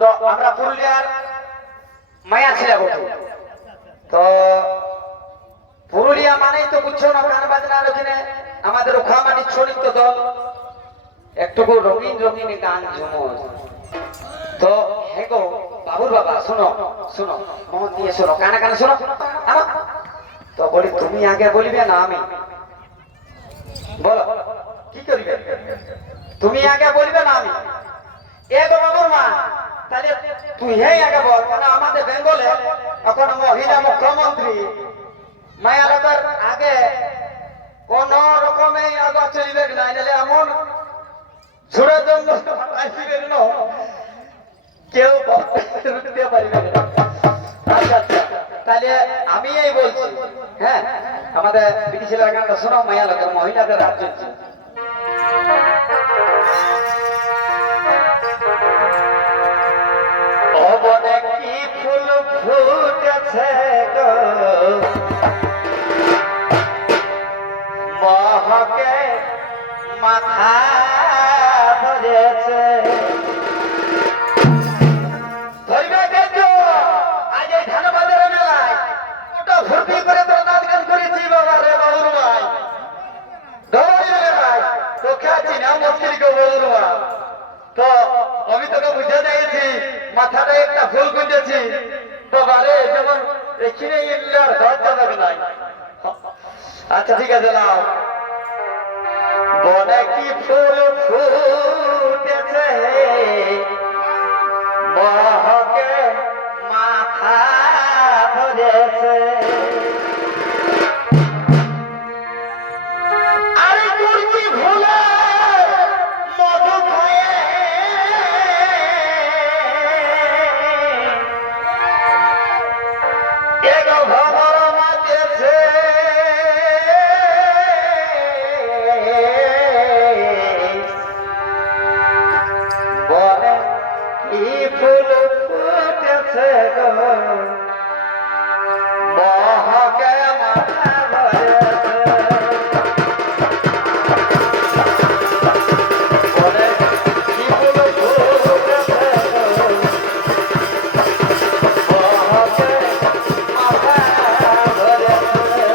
তো আমরা পুরুলিয়ার মায়া ছিল তো পুরুলিয়া মানেই তো বুঝছো না গান বাজনার ওখানে আমাদের ওখামাটির ছড়িত দল একটুকু রঙিন রঙিন গান ঝুমুর তো হে গো বাবুর বাবা শোনো শোনো মন দিয়ে শোনো কানে কানে শোনো তো বলি তুমি আগে বলবে না আমি বলো কি করবে তুমি আগে বলবে না আমি এ গো বাবুর মা তাহলে তুই হে আগে বল কেন আমাদের বেঙ্গলে এখন মহিলা মুখ্যমন্ত্রী মায়ালতার আগে কোন রকমে আগা চলিবে না নাহলে এমন ঝুড়ে জন্য আসবে না কেউ রুখতে পারবে না। আচ্ছা আচ্ছা তাহলে আমি এই বলছি হ্যাঁ আমাদের বিদেশিরা গানটা শোনো মায়ালতার মহিলাদের রাত চলছে অবনে কি ফুল ফুটেছে গো মহকে মাথা ধরেছে ধরবে দেখো আজ এই ধানবাজারের মেলায় ওটা ভর্তি করে তো নাচ গান করেছি বাবা রে বাবুর ভাই ধরে ভাই তোকে আছি না মস্তির গো বাবুর ভাই তো আমি তোকে বুঝে দিয়েছি মাথাটা একটা ফুল গুঁজেছি বাবা রে যেমন এখানে ইল্লার ধরতে হবে নাই আচ্ছা ঠিক আছে নাও বনে কি ফুল ফুটেছে মহকে মাথা ধরেছে আরে কুর্তি ভুলে মধু খায়ে এগো ভবর মাতেছে বনে কি ফুল ফুটেছে গো মহকে মাথা ধরেছে বনে কি ফুল ফুটেছে গো মহকে মাথা ধরেছে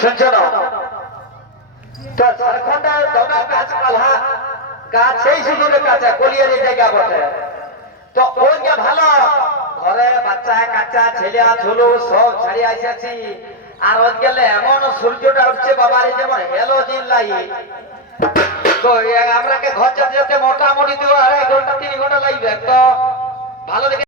শুনছো না তো ঝাড়খণ্ডের দমা গাছপালা গাছ সেই সুযোগের কাছে কলিয়ারি জায়গা বটে তো ওইটা ভালো ঘরে বাচ্চা কাচ্চা ছেলে ছোলো সব ছাড়িয়ে আসেছি আর ওই গেলে এমন সূর্যটা উঠছে বাবারে যেমন হেলো জিন লাই তো আমরাকে ঘর যেতে যেতে মোটামুটি 2 আড়াই ঘন্টা 3 ঘন্টা লাগবে তো ভালো